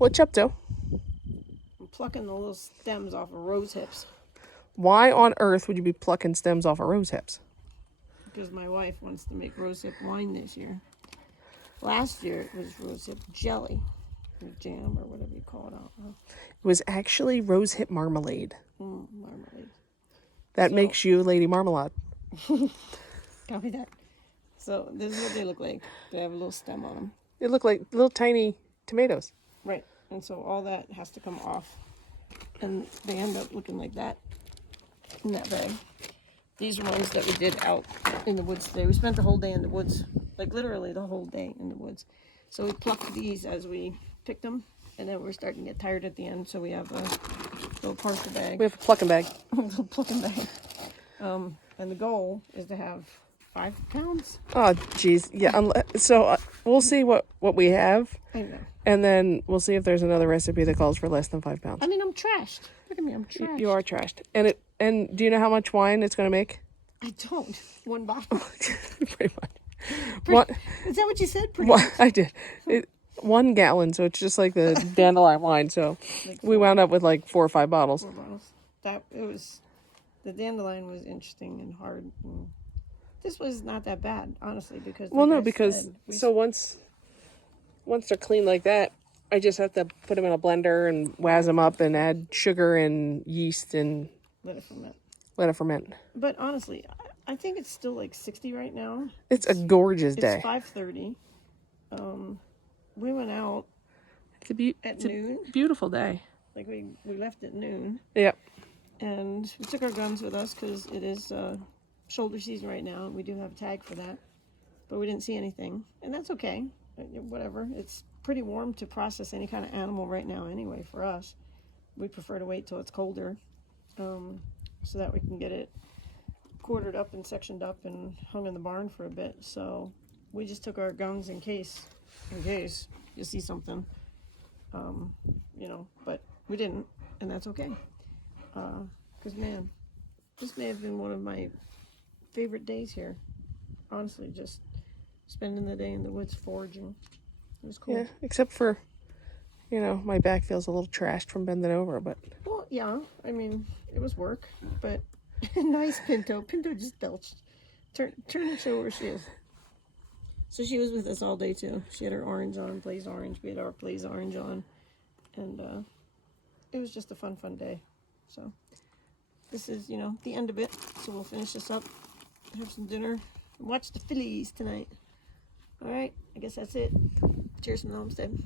What you up to? I'm plucking the little stems off of rose hips Why on earth would you be plucking stems off of rose hips? because my wife wants to make rose hip wine this year. Last year it was rose hip jelly, or jam, or whatever you call it. I don't know. It was actually rose hip marmalade. Marmalade. That So- makes you Lady Marmalade. Copy that. So this is what they look like. They have a little stem on them. They look like little tiny tomatoes. Right. And so all that has to come off. And they end up looking like that in that bag. These are ones that we did out in the woods today. We spent the whole day in the woods. Like literally the whole day in the woods. So we plucked these as we picked them. And then we're starting to get tired at the end. So we have a little partial bag. We have a plucking bag. A little plucking bag. And the goal is to have 5 pounds. Oh, geez. Yeah. So we'll see what we have. I know. And then we'll see if there's another recipe that calls for less than 5 pounds. I mean, I'm trashed. Look at me, I'm trashed. You are trashed. And do you know how much wine it's going to make? I don't. 1 bottle. Pretty much. What? Is that what you said? Pretty much. I did. 1 gallon, so it's just like the dandelion wine. So we wound up with like 4 or 5 bottles. 4 bottles. The dandelion was interesting and hard. And this was not that bad, honestly, because once they're clean like that, I just have to put them in a blender and waz them up and add sugar and yeast and let it ferment. But honestly, I think it's still like 60 right now. It's a gorgeous day. It's 5:30. We went out at noon. Beautiful day. Like we left at noon. Yep. And we took our guns with us because it is shoulder season right now. And we do have a tag for that. But we didn't see anything. And that's okay. Whatever. It's pretty warm to process any kind of animal right now anyway for us. We prefer to wait till it's colder so that we can get it quartered up and sectioned up and hung in the barn for a bit. So we just took our guns in case you see something. But we didn't. And that's okay. Because, man, this may have been one of my favorite days here. Honestly, just spending the day in the woods foraging. It was cool. Yeah, except for, my back feels a little trashed from bending over, but... Well, yeah, I mean, it was work, but nice Pinto. Pinto just belched. Turn and show where she is. So she was with us all day, too. She had her orange on, Blaze Orange. We had our Blaze Orange on. And it was just a fun day. So this is, the end of it. So we'll finish this up, have some dinner, and watch the Phillies tonight. All right, I guess that's it. Cheers from the homestead.